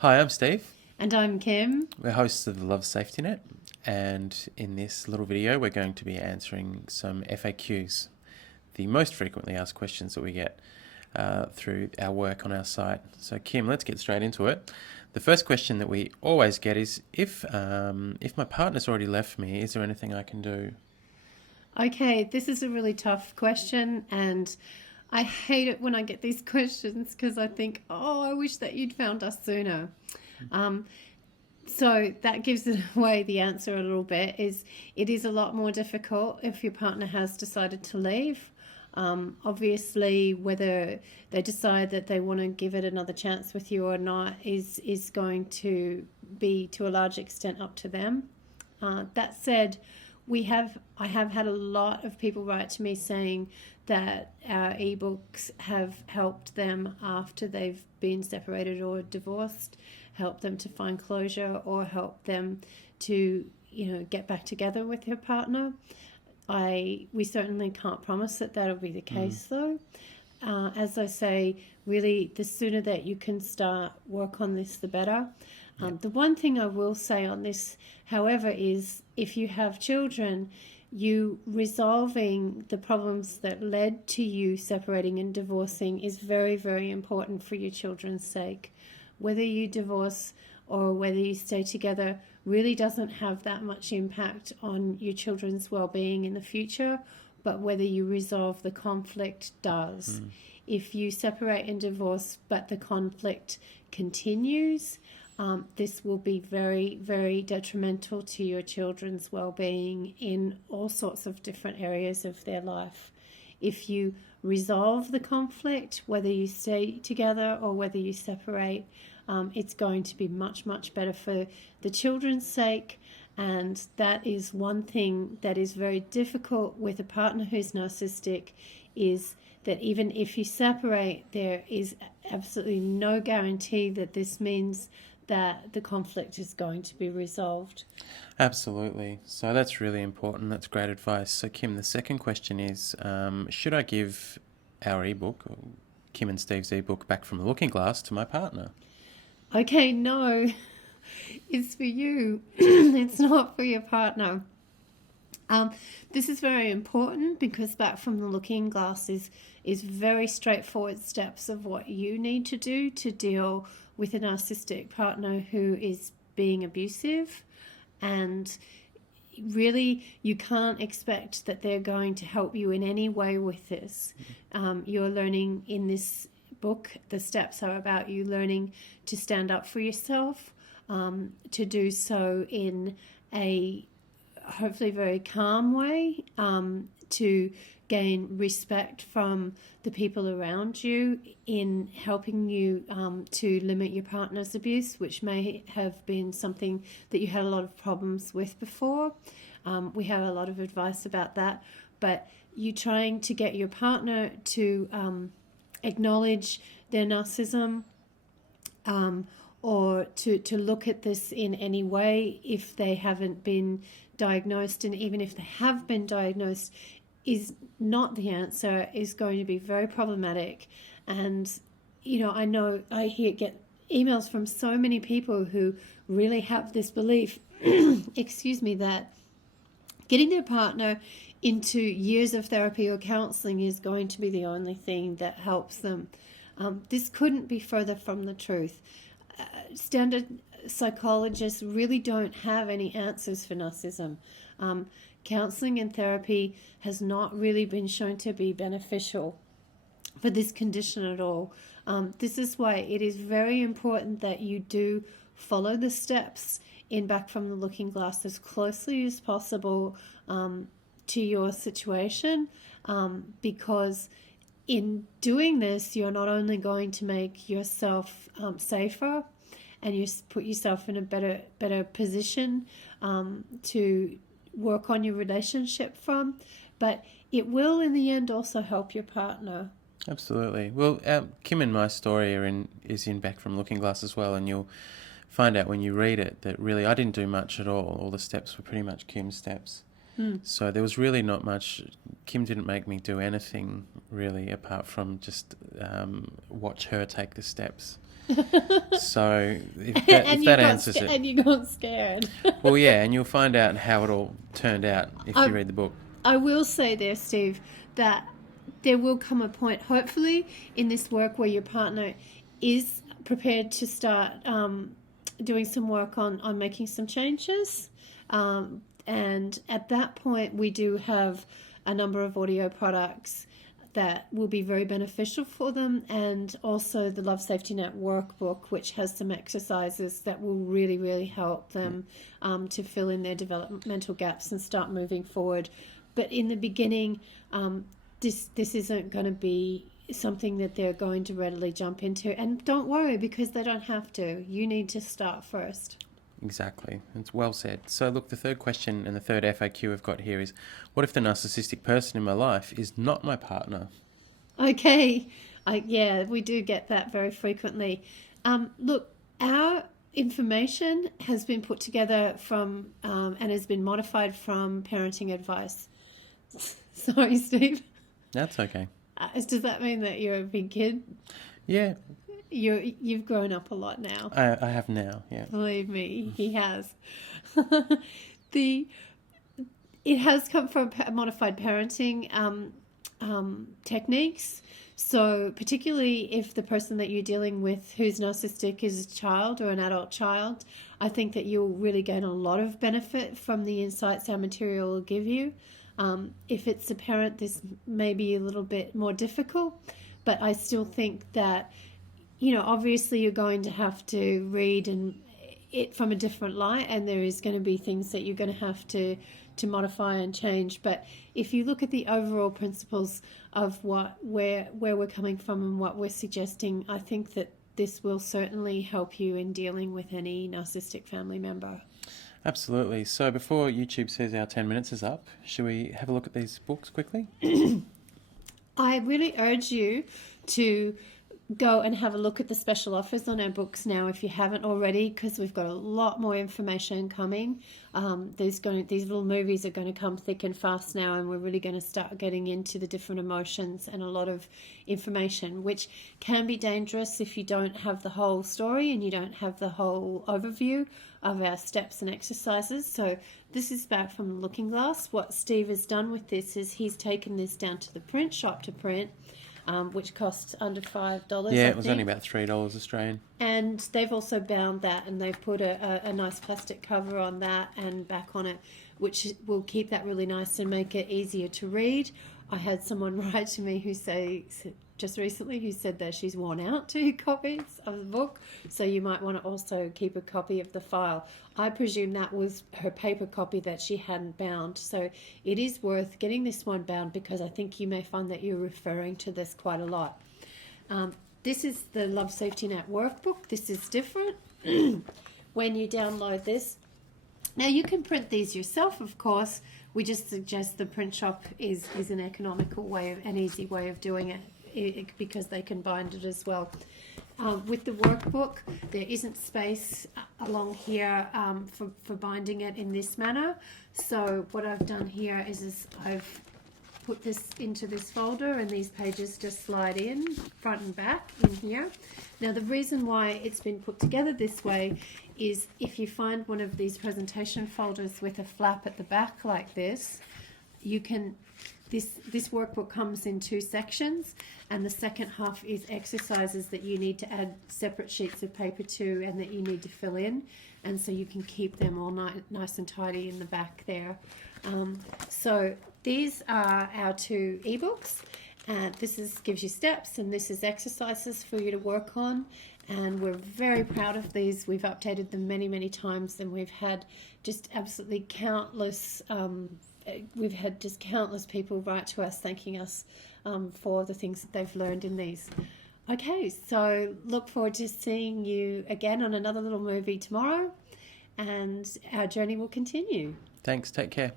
Hi, I'm Steve. And I'm Kim. We're hosts of the Love Safety Net, and in this little video we're going to be answering some FAQs, the most frequently asked questions that we get through our work on our site. So Kim, let's get straight into it. The first question that we always get is, if my partner's already left me, is there anything I can do? Okay, this is a really tough question, and I hate it when I get these questions because I think, oh, I wish that you'd found us sooner. So that gives it away the answer a little bit. It is a lot more difficult if your partner has decided to leave. Obviously, whether they decide that they want to give it another chance with you or not is going to be to a large extent up to them. That said, I have had a lot of people write to me saying that our ebooks have helped them after they've been separated or divorced, help them to find closure, or help them to get back together with their partner. We certainly can't promise that that'll be the case, though. As I say, really, the sooner that you can start work on this, the better. The one thing I will say on this, however, is if you have children, you resolving the problems that led to you separating and divorcing is very, very important for your children's sake. Whether you divorce or whether you stay together really doesn't have that much impact on your children's well-being in the future, but whether you resolve the conflict does. If you separate and divorce but the conflict continues, this will be very, very detrimental to your children's well-being in all sorts of different areas of their life. If you resolve the conflict, whether you stay together or whether you separate, it's going to be much, much better for the children's sake. And that is one thing that is very difficult with a partner who's narcissistic, is that even if you separate, there is absolutely no guarantee that this means that the conflict is going to be resolved. Absolutely. So that's really important. That's great advice. So Kim, the second question is, should I give our ebook, or Kim and Steve's ebook, Back from the Looking Glass to my partner? Okay, no, it's for you. It's not for your partner. This is very important because Back from the Looking Glass is very straightforward steps of what you need to do to deal with a narcissistic partner who is being abusive. And really, you can't expect that they're going to help you in any way with this. You're learning in this book, the steps are about you learning to stand up for yourself, to do so in a hopefully very calm way, to gain respect from the people around you in helping you to limit your partner's abuse, which may have been something that you had a lot of problems with before. We have a lot of advice about that, but you trying to get your partner to acknowledge their narcissism, or to look at this in any way if they haven't been diagnosed, and even if they have been diagnosed, is not the answer, is going to be very problematic. And I know I get emails from so many people who really have this belief excuse me, that getting their partner into years of therapy or counseling is going to be the only thing that helps them. This couldn't be further from the truth. Standard psychologists really don't have any answers for narcissism. Counseling and therapy has not really been shown to be beneficial for this condition at all. This is why it is very important that you do follow the steps in Back from the Looking Glass as closely as possible to your situation, because in doing this, you're not only going to make yourself safer, and you put yourself in a better position to work on your relationship from, but it will in the end also help your partner. Absolutely. Well, Kim and my story is in Back from Looking Glass as well, and you'll find out when you read it that really I didn't do much at all. All the steps were pretty much Kim's steps. So there was really not much. Kim didn't make me do anything really apart from just watch her take the steps. So if that answers it. And you got scared. Well, yeah, and you'll find out how it all turned out if you read the book. I will say there, Steve, that there will come a point, hopefully, in this work where your partner is prepared to start doing some work on making some changes. And at that point, we do have a number of audio products that will be very beneficial for them, and also the Love Safety Net workbook, which has some exercises that will really, really help them to fill in their developmental gaps and start moving forward. But in the beginning, this isn't going to be something that they're going to readily jump into. And don't worry, because they don't have to. You need to start first. Exactly. It's well said. So look, the third question and the third FAQ I've got here is, what if the narcissistic person in my life is not my partner? Okay. Yeah, we do get that very frequently. Look, our information has been put together from and has been modified from parenting advice. Sorry, Steve. That's okay. Does that mean that you're a big kid? Yeah. You've grown up a lot now. I have now, yeah. Believe me, he has. It has come from modified parenting techniques. So particularly if the person that you're dealing with who's narcissistic is a child or an adult child, I think that you'll really gain a lot of benefit from the insights our material will give you. If it's a parent, this may be a little bit more difficult, but I still think that, obviously you're going to have to read it from a different light, and there is going to be things that you're going to have to modify and change. But if you look at the overall principles of where we're coming from and what we're suggesting, I think that this will certainly help you in dealing with any narcissistic family member. Absolutely. So before YouTube says our 10 minutes is up, should we have a look at these books quickly? I really urge you to go and have a look at the special offers on our books now if you haven't already, because we've got a lot more information coming. These little movies are going to come thick and fast now, and we're really going to start getting into the different emotions and a lot of information, which can be dangerous if you don't have the whole story and you don't have the whole overview of our steps and exercises. So this is back from the Looking Glass. What Steve has done with this is he's taken this down to the print shop to print, which costs under $5. Yeah, it was only about $3 Australian. And they've also bound that, and they've put a nice plastic cover on that and back on it, which will keep that really nice and make it easier to read. I had someone write to me who just recently who said that she's worn out 2 copies of the book, so you might want to also keep a copy of the file. I presume that was her paper copy that she hadn't bound, so it is worth getting this one bound, because I think you may find that you're referring to this quite a lot. This is the Love Safety Net workbook. This is different when you download this. Now you can print these yourself, of course. We just suggest the print shop is an economical way, an easy way of doing it, because they can bind it as well. With the workbook, there isn't space along here for binding it in this manner. So what I've done here is I've put this into this folder, and these pages just slide in front and back in here. Now the reason why it's been put together this way is if you find one of these presentation folders with a flap at the back like this, you can, this workbook comes in 2 sections, and the second half is exercises that you need to add separate sheets of paper to and that you need to fill in, and so you can keep them all nice and tidy in the back there. So these are our 2 ebooks, and this gives you steps, and this is exercises for you to work on, and we're very proud of these. We've updated them many times, and we've had just absolutely countless people write to us thanking us for the things that they've learned in these. Okay, so look forward to seeing you again on another little movie tomorrow, and our journey will continue. Thanks, take care.